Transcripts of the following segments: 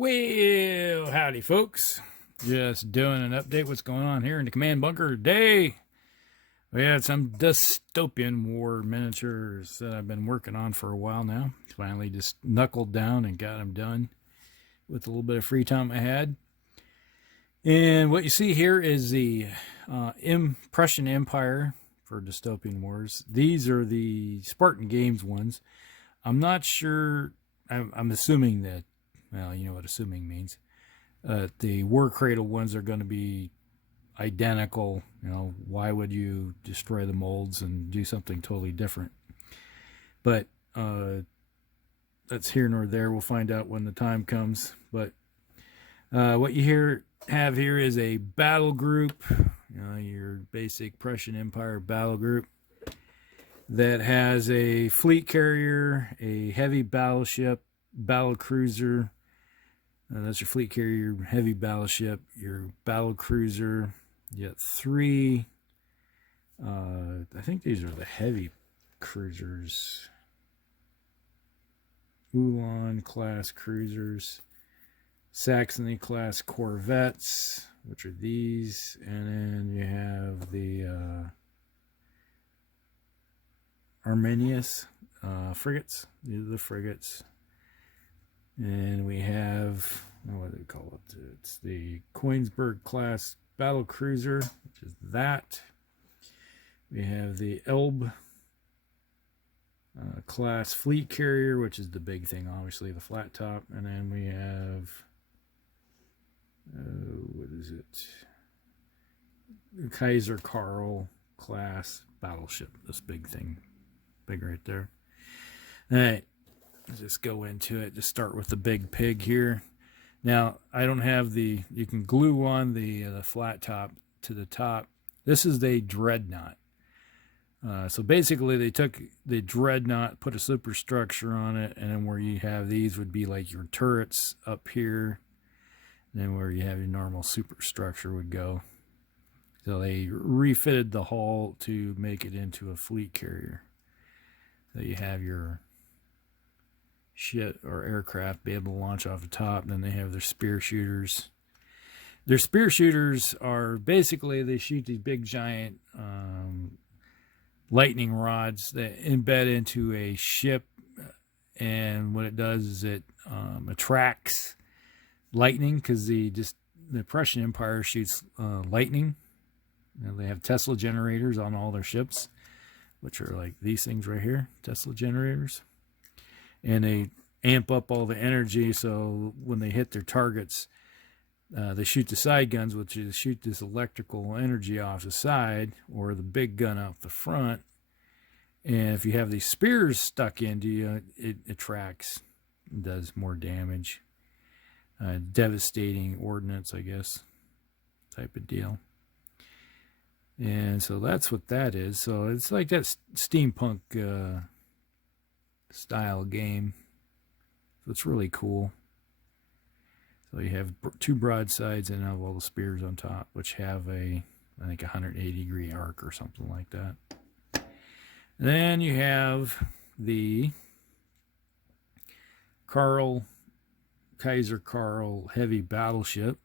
Well, howdy, folks. Just doing an update what's going on here in the command bunker today. We had some Dystopian War miniatures that I've been working on for a while now. Finally just knuckled down and got them done with a little bit of free time I had. And what you see here is the Prussian Empire for Dystopian Wars. These are the Spartan Games ones. I'm not sure, I'm assuming that, well, you know what assuming means. The Warcradle ones are going to be identical. You know, why would you destroy the molds and do something totally different? But that's here nor there. We'll find out when the time comes. But what you have here is a battle group. You know, your basic Prussian Empire battle group that has a fleet carrier, a heavy battleship, Battlecruiser. That's your fleet carrier, your heavy battleship, your Battlecruiser. You got three. I think these are the heavy cruisers. Ulan class cruisers. Saxony class Corvettes, which are these. And then you have the Arminius frigates. These are the frigates. And we have, what do they call it? It's the Koenigsberg class battle cruiser, which is that. We have the Elbe class fleet carrier, which is the big thing, obviously, the flat top. And then we have, what is it? The Kaiser Karl class battleship, this big thing. Big right there. All right. Let's just go into it. Just start with the big pig here. Now, I don't have the, you can glue on the flat top to the top. This is the dreadnought. So basically they took the dreadnought, put a superstructure on it, and then where you have these would be like your turrets up here. And then where you have your normal superstructure would go. So they refitted the hull to make it into a fleet carrier. So you have your ship or aircraft be able to launch off the top. And then they have their spear shooters. Their spear shooters are basically, they shoot these big giant lightning rods that embed into a ship, and what it does is it attracts lightning, because the Prussian Empire shoots lightning. You know, they have Tesla generators on all their ships, which are like these things right here, Tesla generators. And they amp up all the energy, so when they hit their targets, they shoot the side guns, which is shoot this electrical energy off the side, or the big gun out the front. And if you have these spears stuck into you, it attracts, does more damage. Devastating ordnance, I guess, type of deal. And so that's what that is. So it's like that steampunk style game. So it's really cool. So you have two broadsides and have all the spears on top, which have a, I think, 180-degree arc or something like that. Then you have the Kaiser Karl heavy battleship.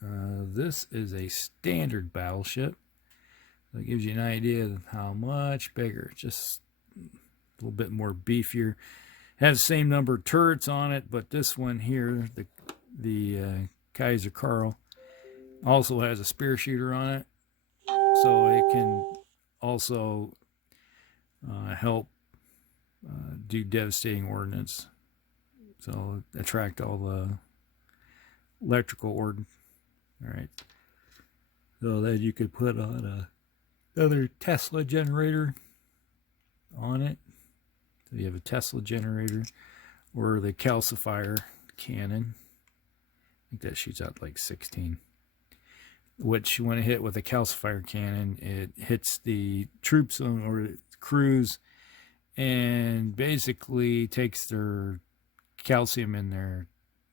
This is a standard battleship. That gives you an idea of how much bigger. Just a little bit more beefier. Has the same number of turrets on it, but this one here, the Kaiser Karl, also has a spear shooter on it, so it can also help do devastating ordnance. So attract all the electrical ordnance. All right. So then you could put on another Tesla generator on it. So you have a Tesla generator, or the calcifier cannon. I think that shoots out like 16. Which, when it hit with a calcifier cannon, it hits the troops or the crews, and basically takes their calcium in their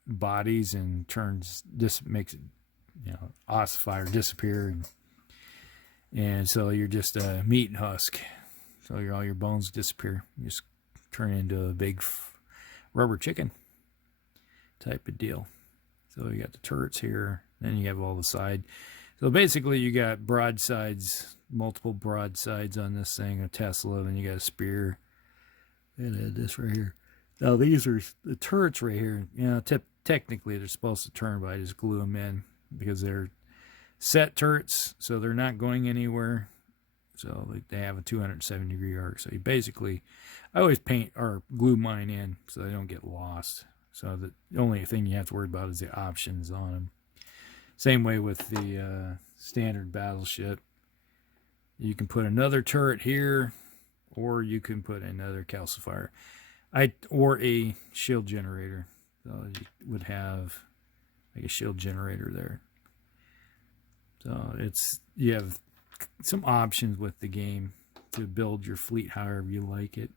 bodies and makes it, you know, ossify or disappear, and so you're just a meat husk. So all your bones disappear. You just turn into a big rubber chicken type of deal. So you got the turrets here, then you have all the side. So basically you got broadsides, multiple broadsides on this thing, a Tesla, then you got a spear, and this right here. Now these are the turrets right here. You know, technically they're supposed to turn, but I just glue them in because they're set turrets, so they're not going anywhere. So they have a 270-degree arc. So you basically, I always paint or glue mine in so they don't get lost. So the only thing you have to worry about is the options on them. Same way with the standard battleship. You can put another turret here, or you can put another calcifier, or a shield generator. So you would have like a shield generator there. So you have some options with the game to build your fleet however you like it.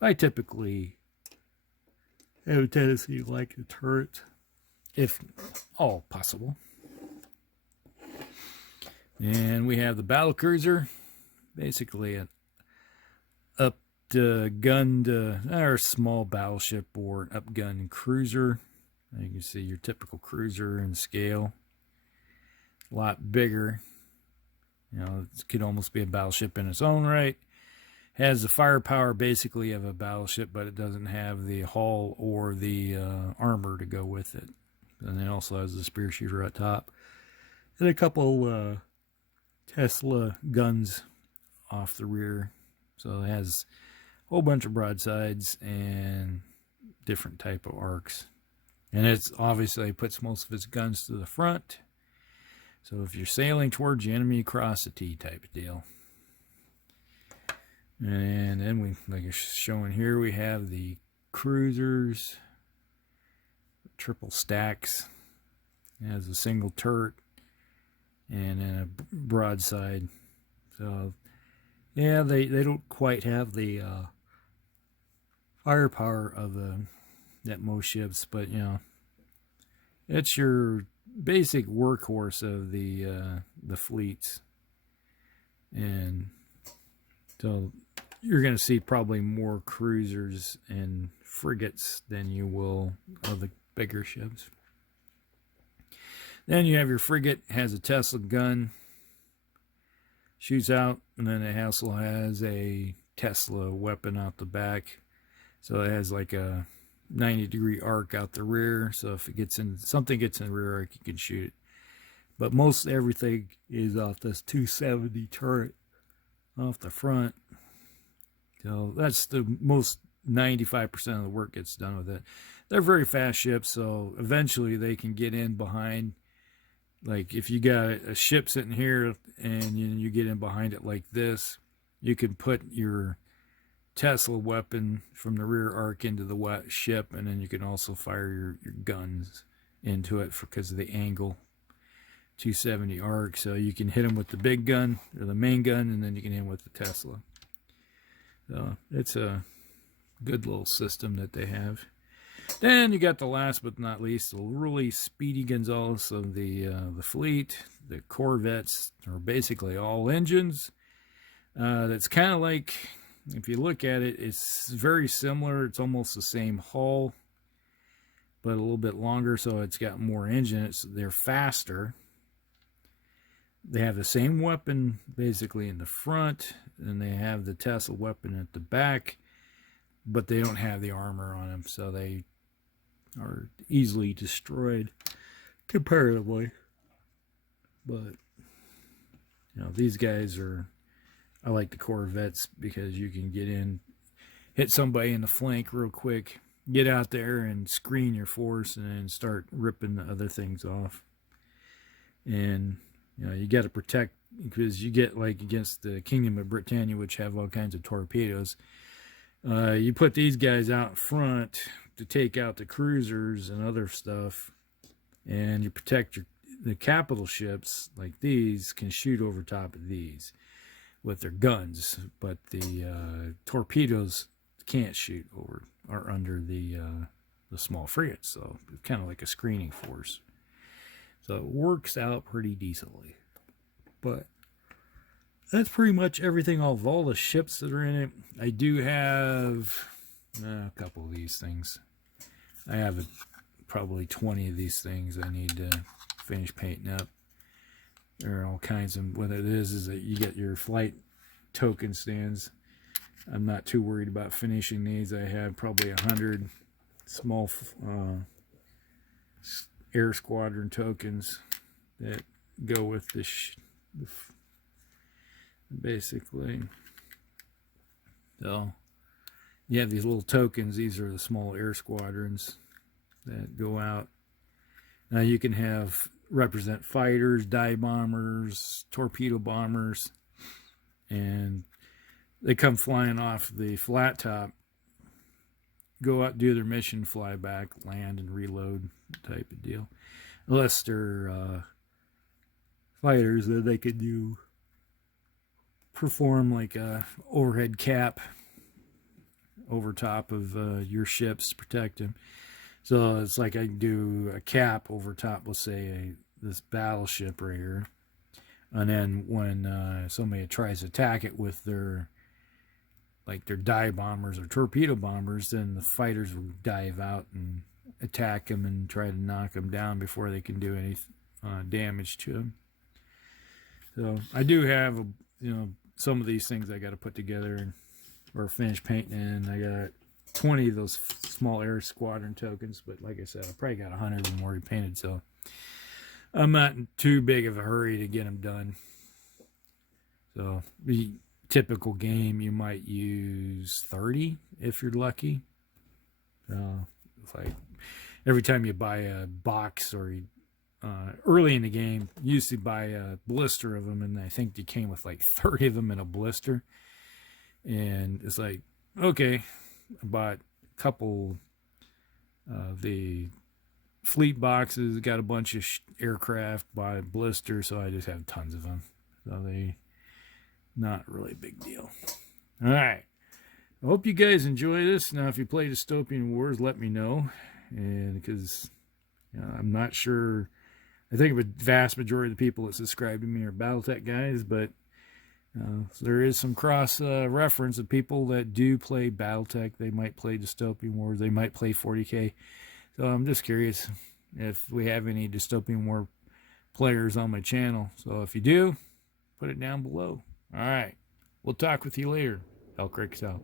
I typically have a tendency to like the turret, if all possible. And we have the Battlecruiser, basically an up-gunned or small battleship or an up-gunned cruiser. You can see your typical cruiser in scale, a lot bigger. You know, it could almost be a battleship in its own right. Has the firepower basically of a battleship, but it doesn't have the hull or the armor to go with it. And it also has the spear shooter at top. And a couple Tesla guns off the rear. So it has a whole bunch of broadsides and different type of arcs. And it's obviously puts most of its guns to the front. So if you're sailing towards the enemy, cross the T type of deal. And then we, like it's showing here, we have the cruisers, triple stacks. It has a single turret and then a broadside. So yeah, they don't quite have the firepower of that most ships, but you know, it's your basic workhorse of the fleets. And so you're going to see probably more cruisers and frigates than you will of the bigger ships. Then you have your frigate, has a Tesla gun, shoots out, and then it also has a Tesla weapon out the back. So it has like a 90-degree arc out the rear. So if it gets in, something gets in the rear arc, you can shoot it. But most everything is off this 270 turret off the front. So that's the most 95% of the work gets done with it. They're very fast ships, so eventually they can get in behind. Like if you got a ship sitting here and you get in behind it like this, you can put your Tesla weapon from the rear arc into the ship, and then you can also fire your guns into it because of the angle. 270 arc, so you can hit them with the big gun or the main gun, and then you can hit them with the Tesla. So it's a good little system that they have. Then you got the last but not least, the really speedy Gonzales of the fleet. The Corvettes are basically all engines. That's kind of like, if you look at it, it's very similar. It's almost the same hull, but a little bit longer, so it's got more engine. They're faster. They have the same weapon basically in the front, and they have the Tesla weapon at the back, but they don't have the armor on them, so they are easily destroyed comparatively. But you know, these guys are, I like the Corvettes because you can get in, hit somebody in the flank real quick, get out there and screen your force, and then start ripping the other things off. And you know, you got to protect, because you get like against the Kingdom of Britannia, which have all kinds of torpedoes. You put these guys out front to take out the cruisers and other stuff, and you protect the capital ships like these can shoot over top of these with their guns, but the torpedoes can't shoot over or under the small frigates. So it's kind of like a screening force. So it works out pretty decently. But that's pretty much everything of all the ships that are in it. I do have a couple of these things. I have a probably 20 of these things I need to finish painting up. There are all kinds of, what it is that you get your flight token stands. I'm not too worried about finishing these. I have probably 100 small air squadron tokens that go with this basically. So you have these little tokens. These are the small air squadrons that go out. Now you can have represent fighters, dive bombers, torpedo bombers, and they come flying off the flat top, go out, do their mission, fly back, land, and reload type of deal. Unless they're fighters, that they could do perform like a overhead cap over top of your ships to protect them. So it's like I can do a cap over top, let's say this battleship right here, and then when somebody tries to attack it with their dive bombers or torpedo bombers, then the fighters will dive out and attack them and try to knock them down before they can do any damage to them. So I do have some of these things I got to put together or finish painting, and I got 20 of those small air squadron tokens, but like I said, I probably got 100 of them already painted, so I'm not in too big of a hurry to get them done. So the typical game, you might use 30 if you're lucky. It's like every time you buy a box, or early in the game, you used to buy a blister of them, and I think they came with like 30 of them in a blister. And it's like, okay, I bought a couple of the fleet boxes, got a bunch of aircraft, bought a blister, so I just have tons of them. So they, not really a big deal. All right. I hope you guys enjoy this. Now, if you play Dystopian Wars, let me know. And because I'm not sure, I think the vast majority of the people that subscribe to me are Battletech guys, but so there is some cross reference of people that do play Battletech. They might play Dystopian Wars. They might play 40K. So I'm just curious if we have any Dystopian War players on my channel. So if you do, put it down below. All right. We'll talk with you later. Elcrix out.